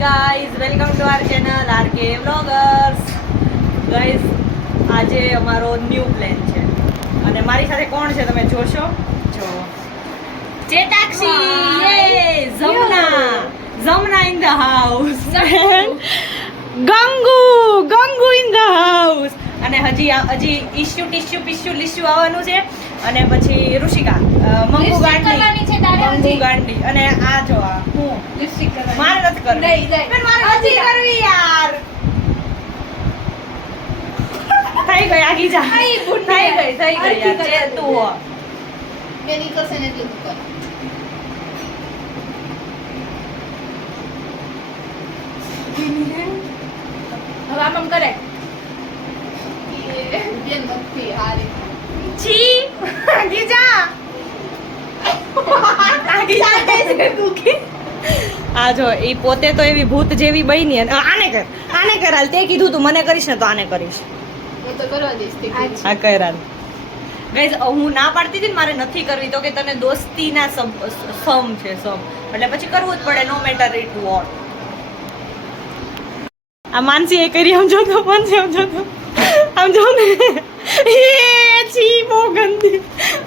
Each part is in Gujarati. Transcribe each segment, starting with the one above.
Guys welcome to our channel RK vloggers. Guys આજે અમારો ન્યૂ પ્લાન છે અને મારી સાથે કોણ છે તમે જોશો. જો ચેતાક્ષી, યે Jamna in the house, Gangu in the house અને હજી ઈશ્યુ આવવાનું છે અને પછી ઋષિકા મંગુ ગાંડી અને આ જો આ હું મારે નથી કરવી યાર. થઈ ગઈ આગી જા થઈ ગઈ યાર તું બેની કરશે ને એટલું કર. હવે આમ કરે બેન નથી હારી છી આગી જા આ જો એ પોતે તો એવી ભૂત જેવી બની અને આને કર હાલ તે કીધું તું મને કરીશ ને તો આને કરીશ. એ તો કરવા દઈશ તે હા કર હાલ. ગાઈઝ હું ના પાડતી હતી ને મારે નથી કરવી તો કે તને દોસ્તીના સમ છે એટલે પછી કરવું જ પડે નો મેટર ઇટ વોટ. આ માનસી એ કરી આમ જો તો આમ જો ને એ છી બહુ ગંદી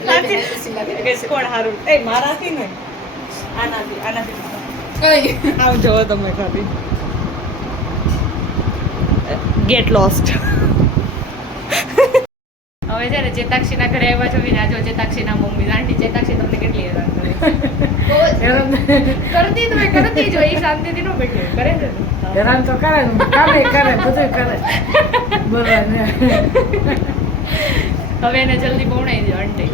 ગાઈઝ કોણ હારું એ મારાથી ને આનાથી આમ જોવો તમે ખાલી ગેટ લોસ્ટ. હવે છે ને ચેતાક્ષીના ઘરે આવ્યા છો વિના જો ચેતાક્ષીના મમ્મી આંટી ચેતાક્ષી તમને કેટલી હેરાન કરે કરતી જો એ શાંતિથી નો બેઠી કરે છે હેરાન તો કરે કામે કરે બધું કરે બોલવાને. હવે એને જલ્દી પહોંચાઈ દો આંટી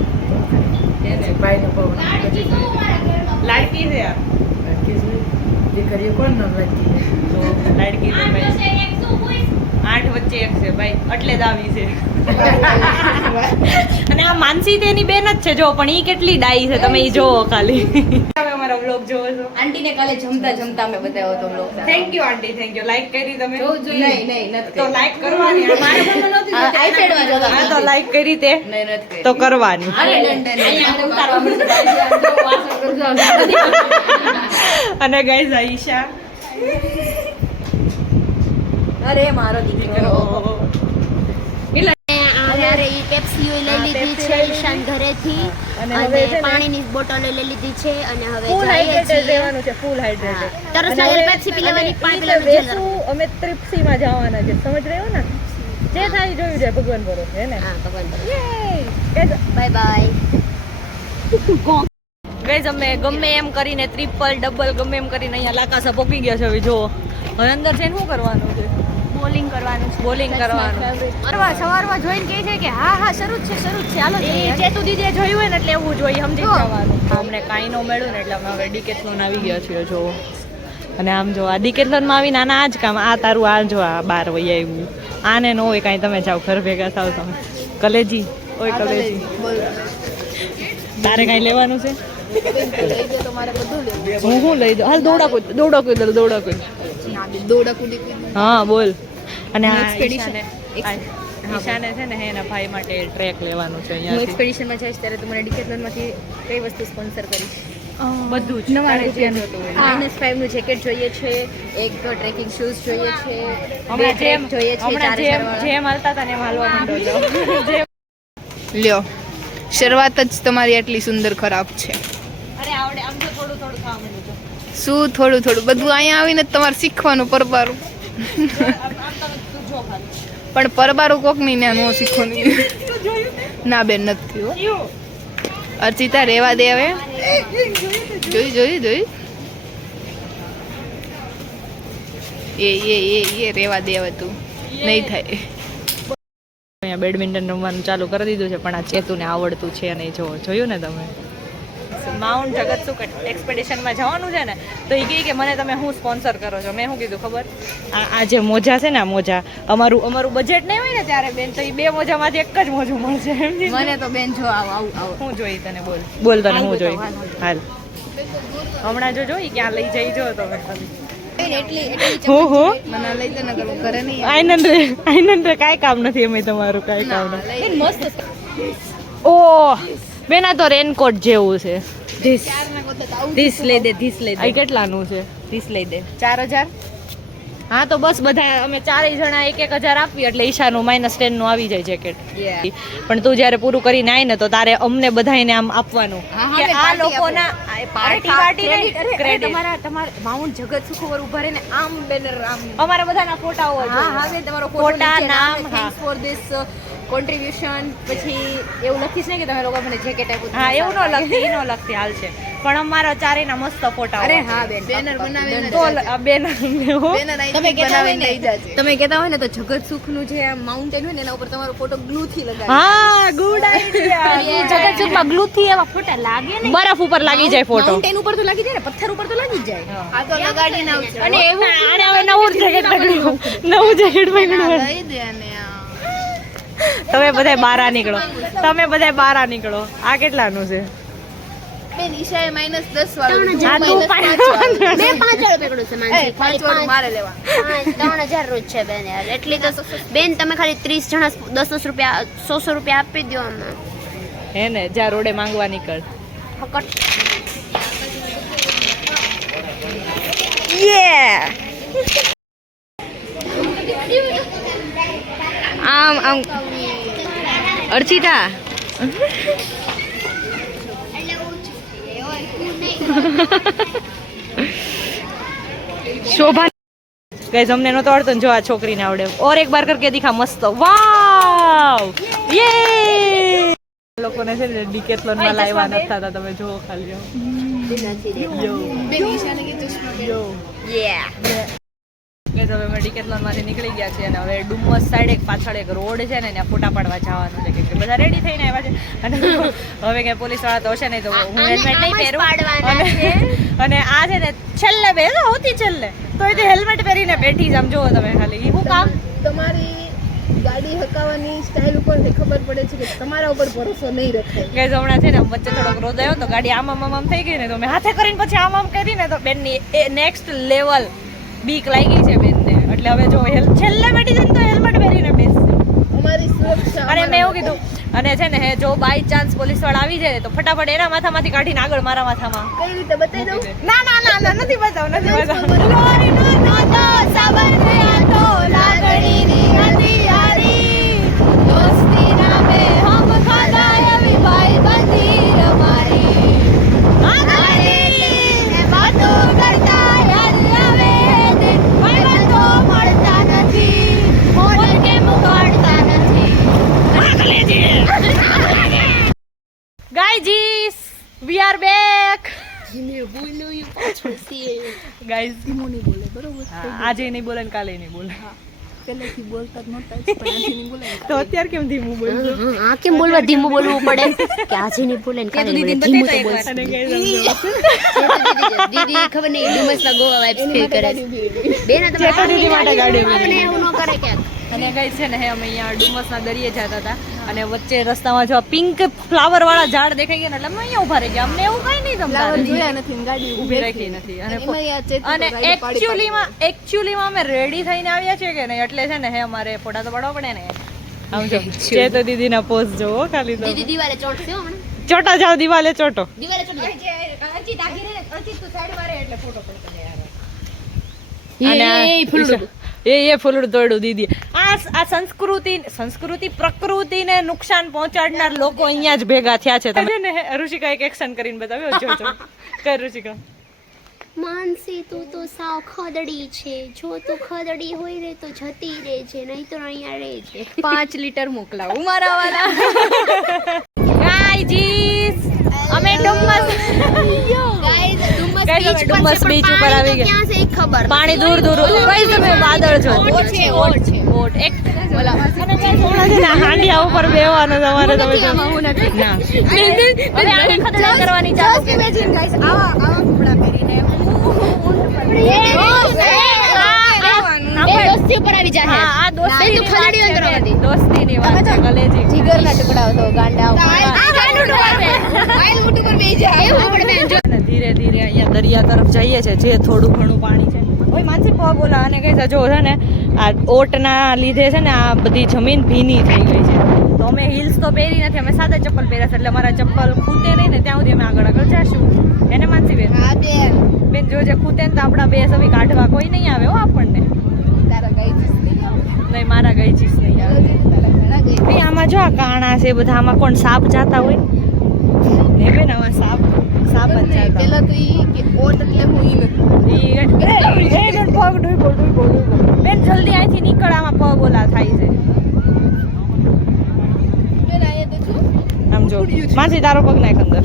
એને ભાઈનો પવન લાડકી છે આ દીકરીઓ કોણ નામ લાગતી તો લાડકી છે ભાઈ 8 વચ્ચે એક છે ભાઈ એટલે જ આવી છે. અને આ માનસી તેની બેન જ છે જો પણ ઈ કેટલી ડાઈ છે તમે ઈ જોવો ખાલી. તમે અમારો વ્લોગ જોવો છો. આંટીને કાલે જમતા અમે બતાવ્યો તો vlog. Thank you aunty thank you. Like કરી તમે નહીં નથી તો લાઈક કરવાની મારે પણ નહોતી થતી. આઈપેડ માં જોતા હા તો લાઈક કરી તે નહીં નથી તો કરવાની. અહીંયા ઉતારવા મળશે વાસણ કરજો. અને ગાઈઝ આઈશા અરે મારો દીકરો અત્યારે ઈ પેપ્સી લઈ લીધી છે ઈશાન ઘરેથી અને પાણીની બોટલ લઈ લીધી છે અને હવે ફૂલ જઈએ હાઇડ્રેટેડ છીએ. રહેવાનું છે ફૂલ હાઇડ્રેટેડ. તરસ લાગેલ પેપ્સી પી લેવાની, પાણી પી લેવાનું. અમે ત્રિપ્સીમાં જવાના છે સમજ રહ્યો ને જે થાય જોયું જાય ભગવાન ભરોસે હે ને. હા ભગવાન યે બાય બાય. ગાઈઝ અમે ગમે એમ કરીને ટ્રિપલ ડબલ ગમે એમ કરીને અહીંયા લાકાસા પોકી ગયા છે. હવે જો હવે અંદર જઈને શું કરવાનું છે બોલિંગ કરવાનું છે. બોલિંગ કરવાનું. સવારમાં જોઈને કહે છે કે હા શરૂ જ છે હાલો એ ચેતુ દીદીએ જોયું હોય ને એટલે એવું જોઈએ સમજી જવાનું. અમને કાંઈ ન મળ્યું ને એટલે અમે હવે ડીકેથલોન આવી ગયા છીએ જો. અને આમ જો આ ડીકેથલોનમાં આવીને આના આ જ કામ આ તારું આ જો આ બાર વહી આવ્યું આને ન હોય કાંઈ તમે જાઓ ઘર ભેગા થાવ તમે કલેજી ઓય કલેજી તારે કાંઈ લેવાનું છે હું શું લઈ દઉં હાલ દોડા કોઈ હા બોલ. અને આ ઈશાને છે ને એના ભાઈ માટે ટ્રેક લેવાનું છે હું અહીંયા એક્સપેડિશનમાં જઈશ ત્યારે તું મને ડિકેથલોનમાંથી કઈ વસ્તુ સ્પોન્સર કરીશ? બધું જ નવા તારે જે જોતું હોય. -5 નું જેકેટ જોઈએ છે, એક ટ્રેકિંગ શૂઝ જોઈએ છે, હમણાં જેમ જોઈએ છે, હમણાં 4000 વાળા. જેમ હાલતા હતા ને એમ હાલવા માંડો જાઓ. લ્યો શરૂઆત જ તમારી આટલી સુંદર ખરાબ છે. અરે આવડે આમ તો થોડું ખાવા માંડ્યું તો શું થોડું બધું અહીંયા આવીને જ તમારે શીખવાનું પરબારું. આમ તમે તું જો ખાલી પણ પરબારું કોક ની ને નો શીખવાનું. ના બેન નથી હો. કયું અર્ચિતા રેવા દે હવે. જોઈ એ રેવા દે હવે તું નહીં થાય. અહીંયા બેડમિન્ટન રમવાનું ચાલુ કરી દીધું છે પણ આ ચેતુને આવડતું છે નહીં જોયું ને તમે. માઉન્ટ જગતસુખ એક્સપેડિશનમાં જવાનું છે ને તો એ કહે કે મને તમે શું સ્પોન્સર કરો છો. મેં શું કીધું ખબર આ જે મોજા છે ને આ મોજા અમારું બજેટ નહીં હોય ને ત્યારે બેન તો એ 2 મોજામાંથી એક જ મોજું મળશે એમ મને તો બેન જો આવું હું જોઈ તને બોલ તને હું જોઈ હાલ હમણાં જો જોઈ ક્યાં લઈ જઈ જો તમે હું મને લઈ દે ને ઘરે નહીં. આઈનંદ રે કાંઈ કામ નથી એમ તમારું કાંઈ કામ નથી. મસ્ત ઓ બેન આ તો રેનકોટ જેવું છે. ધીસ લઈ દે ધીસ લઈ આ કેટલાનું છે? 30 લઈ દે 4000. હા તો બસ બધા અમે ચારેય જણા 1,000 આપી એટલે ઈશાનું -10 નું આવી જાય જેકેટ. પણ તું જ્યારે પૂરું કરીને આય ને તો તારે અમને બધાયને આમ આપવાનું કે આ લોકોના પાર્ટી ક્રેડિટ. તમારા માઉન્ટ જગત સુખોવર ઉભા રહીને આમ બેનર આમ અમારા બધાના ફોટા હોય. હા હા બેન તમારો ફોટા, નામ, થેન્ક્સ ફોર ધીસ કોન્ટ્રીબ્યુશન. પછી એવું લખીશ ને કે તમે લોકો મને જેકેટ આપ્યું. હા એવું ન લખતી હાલ છે પણ અમારા ચારેયના મસ્ત ફોટા અરે હોય. હા બેન બેનર બનાવીને તો બેનર તમે કહેતા હોય ને તો જગત સુખ નું જે માઉન્ટેન હોય ને એના ઉપર તમારો ફોટો ગ્લુ થી લગાવી. હા ગુડ આઈડિયા. જગતસુખમાં ગ્લુ થી એવા ફોટા લાગે ને. બરફ ઉપર લાગી જાય ફોટો. માઉન્ટેન ઉપર તો લાગી જાય ને, પથ્થર ઉપર તો લાગી જ જાય. આ તો લગાડીને આવશે. અને એવું આને હવે નવું જેકેટ પકડ્યું. નવું જેકેટ પકડ્યું. દઈ દે અને તમે બધાય બહાર નીકળો. આ કેટલાનું છે? બેન ઈશાએ -10 વાળું. આ તું મેં 5 વાળું પકડ્યું છે માનસી. 5 વાળું મારે લેવા. 3000 રોજ છે બેન યાર. એટલી તો બેન તમે ખાલી 30 જણા 10 રૂપિયા 100 રૂપિયા આપી દો આમાં. હે ને જ્યાં રોડે માંગવા નીકળ. ફકટ આમ અર્ચિતા શોભા ગાઈસ અમને નતો આવડતો ને જો આ છોકરીને આવડે. ઓર એક બાર કરકે દિખા મસ્ત. વાવ યે લોકોને છે ને ડિકેથલોન માં લાવ્યા નથી થતા. તમે જુઓ ખાલી ગાઈસ હવે અમે ડિકેથલોન માંથી નીકળી ગયા છીએ અને હવે ડુમ્મસ સાઈડ એક પાછળ એક રોડ છે ને ત્યાં ફોટા પાડવા જવાનું છે કે બધા રેડી થઈને આવ્યા છે અને હવે કે પોલીસ વાળા તો હશે નહીં તો હું હેલ્મેટ નહીં પહેરું અને આ છે ને છેલ્લે બેસો હોતી છેલ્લે તો એ હેલ્મેટ પહેરીને બેઠી જ આમ જુઓ તમે ખાલી હું કામ. તમારી ગાડી હકાવવાની સ્ટાઇલ ઉપર ખબર પડે છે કે તમારા ઉપર ભરોસો નહીં રખાય. ગાઈસ હમણાં છે ને વચ્ચે થોડોક રોજ આવ્યો તો ગાડી આમ થઈ ગઈ ને તો મેં હાથે કરીને પછી આમ કરીને તો બેનની નેક્સ્ટ લેવલ બીક લાગી છે બેનને. એટલે હવે જો છેલ્લે બેઠી જાય તો હેલ્મેટ પહેરીને બેસશે. અમારી સુરક્ષા અને મેં એવું કીધું અને છે ને જો બાય ચાન્સ પોલીસ વાળા આવી જાય તો ફટાફટ એના માથામાંથી કાઢીને આગળ મારા માથામાં. કઈ રીતે બતાવી દઉં? ના નથી બતાવ. Guys we are back. Guys આજે નહીં બોલે ને કાલે નહીં બોલે. પહેલેથી બોલતા જ નહોતા પણ આજે નહીં બોલે. તો અત્યારે કેમ ધીમું બોલજો? આ કેમ બોલવા ધીમું બોલવું પડે કે આજે નહીં બોલે ને કાલે નહીં બોલે. ધીમું તો બોલશે. અને guys, આમ જો. દીદી ખબર નહીં ડુમસમાં ગોવા વાઇબ્સ ફીલ કરે છે. બેન તમે ચેતો દીદી માટે ગાડી આપણે એવું ન કરે ક્યાંક. અને ગાઈસ છે ને હે અમે અહીંયા ડુમસના દરિયે જતા હતા અને વચ્ચે રસ્તામાં જો પિંક ફ્લાવર વાળા ઝાડ દેખાઈ ગયા એટલે અમે અહીંયા ઉભા રહી ગયા. અમને એવું કઈ નહીં તમતા જોયા નથી ને ગાડી ઊભી રાખી નથી. અને એમાં યાર ચેતુ અને એકચ્યુઅલીમાં અમે રેડી થઈને આવ્યા છીએ કે નહીં એટલે છે ને હે અમારે ફોટા તો પાડવા પડે ને. આમ જો ચેતો દીદીના પોઝ જોવો ખાલી તો. દીદી દિવાલે ચોટશે હો હમણાં. ચોટા જાવ દિવાલે ચોટો. દિવાલે ચોટશે. અને એ ફૂલડું. એ ફૂલડું તોડ્યું દીદી. આ સંસ્કૃતિ પ્રકૃતિને નુકસાન પહોંચાડનાર લોકો અહીંયા જ ભેગા થયા છે. તમે ને ઋષિકા એક એક્શન કરીને બતાવ્યો જો કર ઋષિકા. માનસી તું તો સાવ ખદડી છે. જો તું ખદડી હોય ને તો જતી રહે છે નહીં તો અહીંયા રહે છે. 5 લીટર મોકલાવું મારા વાલા. ગાઈઝ અમે ડુમ્મસ ડુમ્મસ બીચ ઉપર આવી ગયા. ક્યાં છે એ ખબર. પાણી દૂર ગાઈઝ તમે વાદળ જો. બોટ એક ઓલા અને ગાઈઝ હમણાં છે ને હાંડિયા ઉપર બેવાનું તમારે તમે જો. ના હવે આને ખતરા કરવાની ચાલુ કે ગાઈસ આવા કપડા પહેરીને દોસ્તી ઉપર આવી જાય. હા આ દોસ્તીની તો ખદડી વાત છે અંદર ને. હતી. દોસ્તીની વાત છે કલેજી. જીગરના ટુકડાઓ તો ગાંડા ઉપર આ ગાંડું ડોર છે. આઈ ઊંટ ઉપર બેહી જાય. એવું આપણે બેન જો. અને ધીરે ધીરે અહીંયા દરિયા તરફ જઈએ છીએ, જે થોડું ઘણું પાણી છે. ઓય માનસી પગ બોલા અને કહે છે જો છે ને આ ઓટના લીધે છે ને આ બધી જમીન ભીની થઈ ગઈ છે. તો અમે હિલ્સ તો પહેરી નથી, અમે સાદા ચપ્પલ પહેર્યા છે, એટલે અમારા ચપ્પલ ખૂટે નહીં ને ત્યાં સુધી અમે આગળ જઈશું. એને માનસી બેન હા બેન, બેન જો જે ખૂટે ને તો આપણા બે સવી કાઢવા કોઈ નહીં આવે હો આપણને. તારા ગઈ જઈશ નહીં આવે. નહીં મારા ગઈ ચીસ નહીં આવે. તારા ઘણા ગઈ. ભાઈ આમાં જો આ કાણા છે બધા, આમાં કોણ સાપ જાતા હોય ને બેન? આમાં સાપ જ જાતા. પેલા તો ઈ કે ઓટ એટલે હું ઈ નથી. બેન જલ્દી અહીંથી નીકળ, આમાં પગ ઓલા થાય છે. બેન આયા દેખો. આમ જો માનસી તારો પગ નાખ અંદર.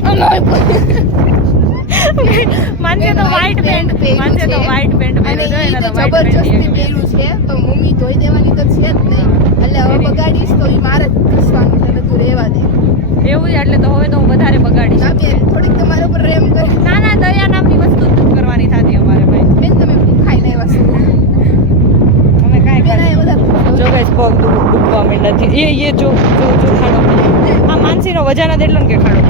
માનસી તો વ્હાઈટ પેન્ટ, માનસી તો વ્હાઈટ પેન્ટ અને પહેર્યું છે ઈ ને તો તો white pant જબરજસ્તી પહેર્યું. પહેર્યું છે, તો મમ્મી ધોઈ દેવાની તો છે જ નહીં. એટલે હવે બગાડીશ તો ઈ મારે જ ઘસવાનું છે, એટલે તું રહેવા દે. એવું છે એટલે તો હવે તો હું વધારે બગાડીશ. ના બેન, થોડીક તમારા ઉપર રેમ કર. ના ના દયા નામની વસ્તુ જ નથી કરવાની થતી અમારે ભાઈ. બેન તમે ખાઈ લેવા છો. અમે કાંઈ બેન આ બધા જો ગઈ પગ ડૂબવા માંડ્યા એ જો જો જો ખાડો. આ માનસીનો વજન જ એટલો ને કે ખાડો.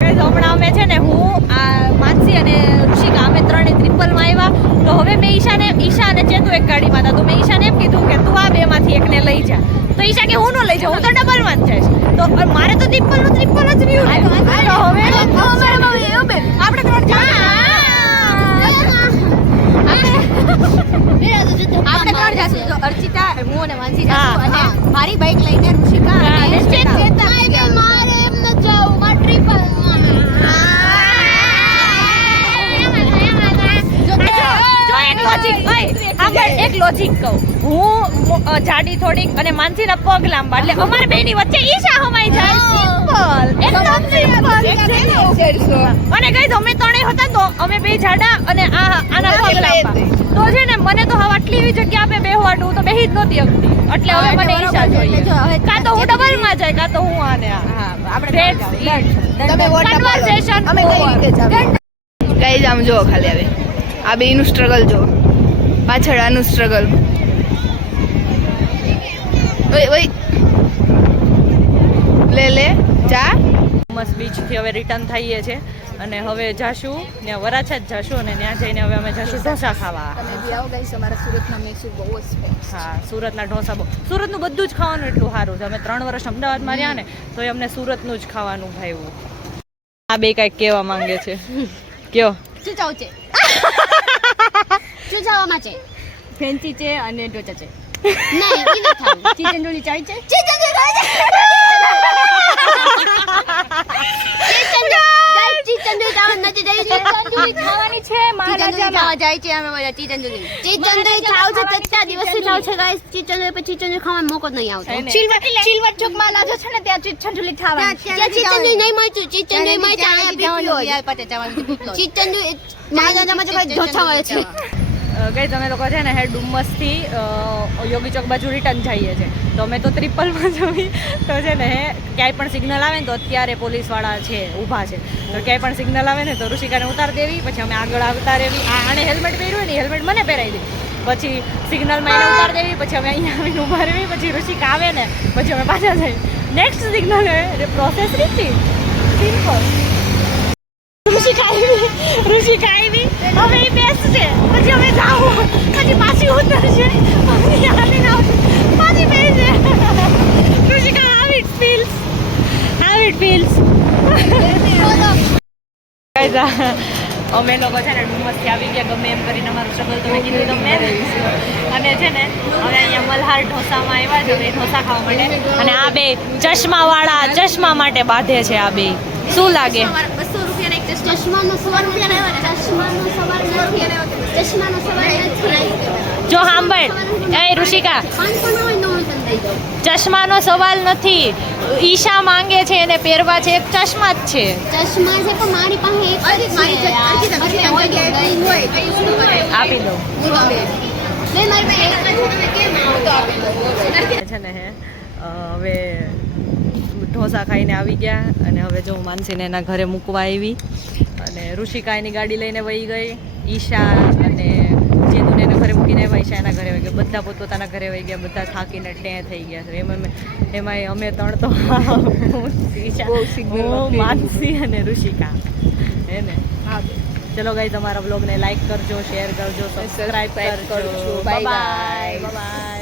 Guys, હમણાં અમે છે ને હું આ માનસી અને ઋષિકા અમે ત્રણે ટ્રિપલમાં આવ્યા. તો હવે મેં ઈશા અને ચેતુ એક ગાડીમાં હતા. તો મેં ઈશાને એમ કીધું કે તું આ બેમાંથી એકને લઈ જા. તો ઈશા કે હું ન લઈ જાઉં, હું તો ડબલમાં જ જઈશ. તો મારે તો ટ્રિપલ જ રહ્યું ને. તો હવે આપણે ત્રણ આપણે ત્રણ જાશું. તો અર્ચિતા, હું અને માનસી હા, જાશું અને હા. મારી બાઈક લઈને ઋષિકા હા, અને અને ચેતન. મારે એમ ન જાવું, મારે ટ્રિપલ એક લોજિક કહું, હું જાડી થોડીક અને માનસીના પગ લાંબા, એટલે અમારે બેની વચ્ચે ઈશા હમાઈ જાય. સિમ્પલ. અને ગાઈઝ અમે ત્રણેય હતા તો અમે બે જાડા અને આના પગ લાંબા. તો છે ને મને તો હવે આટલી એવી જગ્યા આપે બેહવાનું, હું તો બેહી જ નહોતી શકતી. એટલે હવે મને ઈશા જોઈએ. કાં તો હું ડબલમાં જાય, કાં તો હું આને આ. આપણે તમે વોટ આપો. Conversation અમે કઈ over. રીતે જાવ? ગાઈઝ આમ જો ખાલી આવે આ બેયનું સ્ટ્રગલ જો, પાછળ આનું સ્ટ્રગલ. ઓય ઓય લે જા. મસ્ત બીચથી હવે રિટર્ન થઈએ છે અને હવે જાશું ત્યાં વરાછા જ જાશું અને ત્યાં જઈને હવે અમે જાશું ઢોસા ખાવા. તમે બી આવો ગાઈઝ, અમારા સુરતના મૈસૂર બહુ જ ફેમસ. હા, સુરતના ઢોસા બહુ, સુરતનું બધું જ ખાવાનું એટલું સારું છે. અમે 3 વર્ષ અમદાવાદમાં રહ્યા ને તો અમને સુરતનું જ ખાવાનું ભાવ્યું. આ બે કાંઈક કહેવા માંગે છે, કયો? ચૂચાવ છે ચૂચાવામાં છે ફેન્સી છે અને ઢોચા છે. નહીં ઈ ન થાવું. ચીચંડોળી ચાય છે. ચીચંદુરી નથી જઈ છે. ચીચંદુરી ખાવાની છે. ચીચંડોળી ખાવા જાય છે અમે બધા. ચીચંડોળી ખાવ છે તત્તા દિવસથી ખાવ છે ગાઈસ. ચીચંદુરી પછી ચીચંદુરી ખાવાનો મોકો જ નહીં આવતો. ચીલવટ ચોકમાં લાજો છે ને ત્યાં ચીચંડોળી ખાવાની. ત્યાં ચીચંદુરી નહીં મળતું. ચીચંદુરી મળે છે અહીંયા પીપળો જ. ચીચંદુરી મારા દાદામાં તો કોઈ ઢોસા હોય છે. ગઈ તમે લોકો છે ને હે ડુમ્મસથી યોગી ચોક બાજુ રિટર્ન જઈએ છે. તો અમે તો ટ્રિપલમાં જવી તો છે ને હે ક્યાંય પણ સિગ્નલ આવે ને તો અત્યારે પોલીસવાળા છે ઊભા છે. તો ક્યાંય પણ સિગ્નલ આવે ને તો ઋષિકાને ઉતાર દેવી, પછી અમે આગળ આવતા રહેવી. આણે હેલ્મેટ પહેર્યું ને હેલ્મેટ મને પહેરાવી દીધી. પછી સિગ્નલમાં એને ઉતાર દેવી, પછી અમે અહીંયા આવીને ઊભા રહેવી. પછી ઋષિકા આવે ને પછી અમે પાછા જઈએ. Next signal process repeat. Simple. Rishika આવી હવે એ બેસ્ટ છે. પછી અમે જાવું, પછી પાછી ઉતરશે, પાછી હાલીને આવશે, પાછી બેસે. ઋષિકા હાવ ઇટ ફીલ્સ. અમે લોકો છે ને ડુમસથી આવી ગયા ગમે એમ કરીને. અમારું સ્ટ્રગલ તો મેં કીધું તમને. અને છે ને હવે અહીંયા મલ્હાર ઢોસામાં આવ્યા છે, એ ઢોસા ખાવા માટે. અને આ બે ચશ્માવાળા ચશ્મા માટે બાંધે છે. આ બે શું લાગે? 200 રૂપિયાના એક ચશ્માનો સવાલ નથી. જો સાંભળ એ ઋષિકા, 500 નો હોય તો હું તને દઈ દઉં. ચશ્માનો સવાલ નથી. ઈશા માંગે છે એને પહેરવા છે, એક ચશ્મા જ છે. ચશ્મા છે પણ મારી પાસે એક જ છે. આપી દઉં લે મારી પાસે એક જ છે. કેમ આવું તો આપી દઉં. છે ને હે હવે ઢોસા ખાઈને આવી ગયા અને હવે જો હું માનસીને એના ઘરે મૂકવા આવી અને ઋષિકા એની ગાડી લઈને વહી ગઈ. ઈશા અને ચેતુને એના ઘરે મૂકીને આવ્યા. ઈશા એના ઘરે વહી ગયા. બધા પોતપોતાના ઘરે વહી ગયા. બધા થાકીને ટે થઈ ગયા છે. એમાં અમે ત્રણ તો ઈશા, હું, માનસી અને ઋષિકા હે ને. ચલો ગાઈઝ અમારા બ્લોગને લાઈક કરજો, શેર કરજો, સબસ્ક્રાઇબ કરજો. કરજો. Bye bye. બાય.